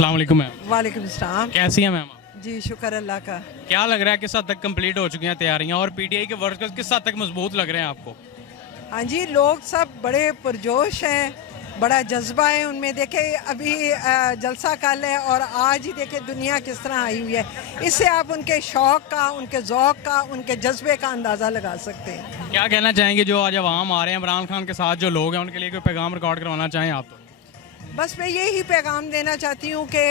अस्सलाम वालेकुम मैम। वालेकुम अस्सलाम। कैसी हैं मैम आप? जी शुक्र अल्लाह का। क्या लग रहा है किस हद तक कंप्लीट हो चुकी हैं तैयारियां और पीटीआई के वर्कर्स किस हद तक मजबूत लग रहे हैं आपको? हाँ जी, लोग सब बड़े पुरजोश हैं, बड़ा जज्बा है उनमें। देखे अभी जलसा कल है और आज ही देखे दुनिया किस तरह आई हुई है। इससे आप उनके शौक़ का, उनके ज़ौक़ का, उनके जज्बे का अंदाज़ा लगा सकते हैं। क्या कहना चाहेंगे जो आज अवाम आ रहे हैं इमरान खान के साथ जो लोग हैं उनके लिए कोई पैगाम रिकॉर्ड करवाना चाहें आप? तो बस मैं यही पैगाम देना चाहती हूँ कि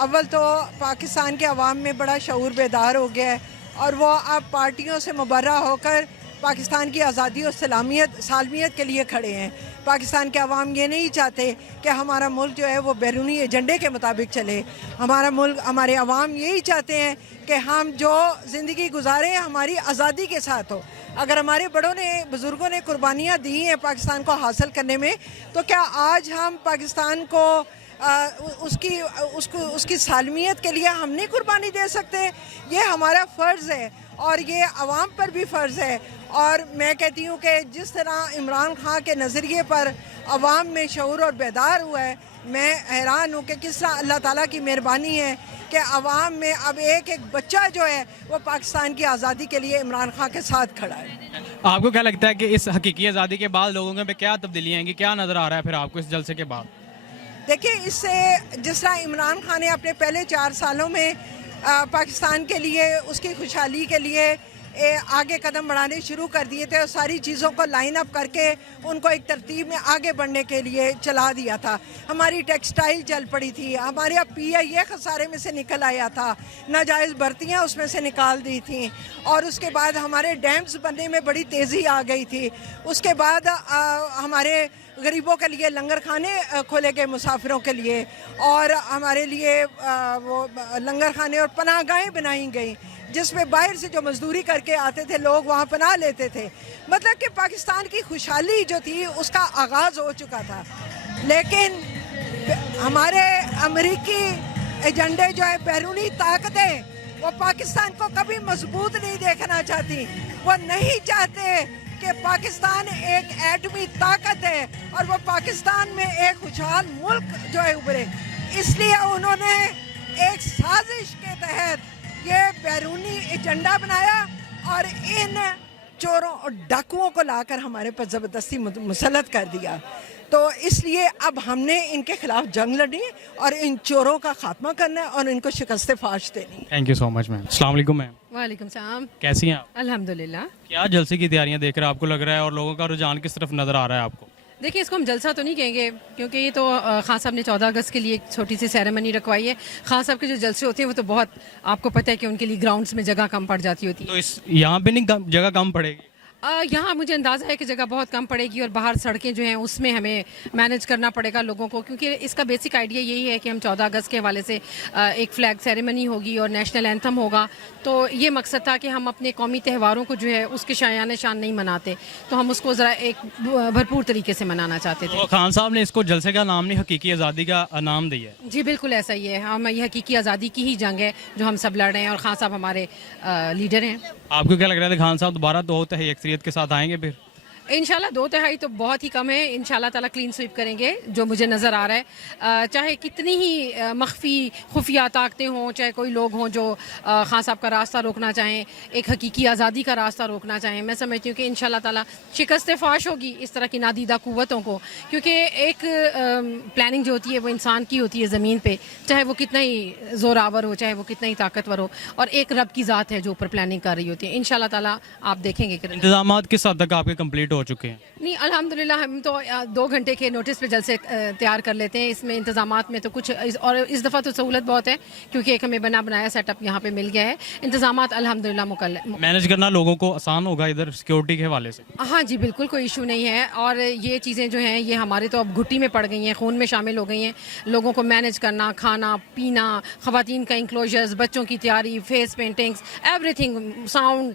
अव्वल तो पाकिस्तान के अवाम में बड़ा शऊर बेदार हो गया है और वो अब पार्टियों से मुबर्रा होकर पाकिस्तान की आज़ादी और सालमियत के लिए खड़े हैं। पाकिस्तान के अवाम ये नहीं चाहते कि हमारा मुल्क जो है वो बैरूनी एजेंडे के मुताबिक चले। हमारा मुल्क, हमारे अवाम यही चाहते हैं कि हम जो ज़िंदगी गुजारें हमारी आज़ादी के साथ हो। अगर हमारे बड़ों ने, बुज़ुर्गों ने कुर्बानियाँ दी हैं पाकिस्तान को हासिल करने में, तो क्या आज हम पाकिस्तान को उसकी सालमियत के लिए हम नहीं कुर्बानी दे सकते? ये हमारा फ़र्ज़ है और ये अवाम पर भी फ़र्ज़ है। और मैं कहती हूँ कि जिस तरह इमरान खान के नज़रिए पर अवाम में शऊर और बेदार हुआ है, मैं हैरान हूँ कि किस तरह अल्लाह ताला की मेहरबानी है कि अवाम में अब एक एक बच्चा जो है वो पाकिस्तान की आज़ादी के लिए इमरान खान के साथ खड़ा है। आपको क्या लगता है कि इस हकीकी आज़ादी के बाद लोगों में क्या तब्दीलियाँ आएंगी? क्या नज़र आ रहा है फिर आपको इस जलसे के बाद? देखिए, इससे जिस तरह इमरान खान ने अपने पहले 4 सालों में पाकिस्तान के लिए, उसकी खुशहाली के लिए आगे कदम बढ़ाने शुरू कर दिए थे और सारी चीज़ों को लाइन अप करके उनको एक तरतीब में आगे बढ़ने के लिए चला दिया था। हमारी टेक्सटाइल चल पड़ी थी, हमारे अब PIA खसारे में से निकल आया था, नाजायज़ भर्तियाँ उसमें से निकाल दी थी और उसके बाद हमारे डैम्स बनने में बड़ी तेज़ी आ गई थी। उसके बाद हमारे गरीबों के लिए लंगर खाने खोले गए मुसाफिरों के लिए और हमारे लिए वो लंगर खाने और पनाहगाहें बनाई गई जिसमें बाहर से जो मजदूरी करके आते थे लोग वहाँ पनाह लेते थे। मतलब कि पाकिस्तान की खुशहाली जो थी उसका आगाज़ हो चुका था। लेकिन हमारे अमेरिकी एजेंडे जो है, बैरूनी ताकतें, वो पाकिस्तान को कभी मजबूत नहीं देखना चाहती। वो नहीं चाहते कि पाकिस्तान एक एटमी ताकत है और वो पाकिस्तान में एक खुशहाल मुल्क जो है उभरे। इसलिए उन्होंने एक साजिश के तहत ये बैरूनी एजेंडा बनाया और इन चोरों और डाकुओं को लाकर हमारे पर ज़बरदस्ती मुसल्लत कर दिया। तो इसलिए अब हमने इनके खिलाफ जंग लड़नी और इन चोरों का खात्मा करना है और इनको शिकस्त फाश देनी। Thank you so much ma'am. अस्सलाम वालेकुम मैम। वालेकुम सलाम। कैसी हैं आप? अल्हम्दुलिल्लाह। क्या जलसे की तैयारियां देख कर आपको लग रहा है और लोगों का रुझान किस तरफ नज़र आ रहा है आपको? देखिए, इसको हम जलसा तो नहीं कहेंगे क्योंकि ये तो खान साहब ने 14 अगस्त के लिए एक छोटी सी सेरेमनी रखवाई है। खान साहब के जो जलसे होते हैं वो तो बहुत, आपको पता है कि उनके लिए ग्राउंड्स में जगह कम पड़ जाती होती है। तो इस यहाँ पे नहीं जगह कम पड़ेगी? यहाँ मुझे अंदाज़ा है कि जगह बहुत कम पड़ेगी और बाहर सड़कें जो हैं उसमें हमें मैनेज करना पड़ेगा लोगों को, क्योंकि इसका बेसिक आइडिया यही है कि हम 14 अगस्त के हवाले से एक फ़्लैग सेरेमनी होगी और नेशनल एंथम होगा। तो ये मकसद था कि हम अपने कौमी त्यौहारों को जो है उसके शायान शान नहीं मनाते, तो हम उसको ज़रा एक भरपूर तरीके से मनाना चाहते थे। तो खान साहब ने इसको जलसे का नाम नहीं, हकीकी आज़ादी का नाम दिया है। जी बिल्कुल ऐसा ही है। हम ये हकीकी आज़ादी की ही जंग है जो हम सब लड़ रहे हैं और खान साहब हमारे लीडर हैं। आपको क्या लग रहा है खान साहब दोबारा तो होता है अक्सरियत के साथ आएंगे फिर? इंशाल्लाह 2/3 तो बहुत ही कम है। इंशाल्लाह ताला क्लीन स्वीप करेंगे जो मुझे नज़र आ रहा है। चाहे कितनी ही मख्फी खुफिया ताकतें हों, चाहे कोई लोग हों जो खान साहब का रास्ता रोकना चाहें, एक हकीकी आज़ादी का रास्ता रोकना चाहें, मैं समझती हूँ कि इंशाल्लाह ताला शिकस्त फाश होगी इस तरह की नादीदा कुव्वतों को। क्योंकि एक प्लानिंग जो होती है वो इंसान की होती है ज़मीन पे, चाहे वो कितना ही ज़ोरावर हो, चाहे वो कितना ही ताकतवर हो, और एक रब की ज़ात है जो ऊपर प्लानिंग कर रही होती है। इंशाल्लाह ताला आप देखेंगे कि इंतजामात किस हद तक आपके कंप्लीट हो चुके हैं? नहीं, अल्हम्दुलिल्लाह हम तो 2 घंटे के नोटिस पे जलसे तैयार कर लेते हैं। इसमें इंतजामात में तो कुछ और इस दफ़ा तो सहूलत बहुत है क्योंकि एक हमें बना बनाया सेटअप यहाँ पे मिल गया है। इंतजामात अल्हम्दुलिल्लाह मैनेज करना लोगों को आसान होगा इधर सिक्योरिटी के हवाले से? हाँ जी बिल्कुल, कोई इशू नहीं है। और ये चीज़ें जो हैं ये हमारे तो अब घुट्टी में पड़ गई हैं, खून में शामिल हो गई हैं। लोगों को मैनेज करना, खाना पीना, ख़वातीन का इंक्लोजर्स, बच्चों की तैयारी, फेस पेंटिंग्स, एवरीथिंग, साउंड,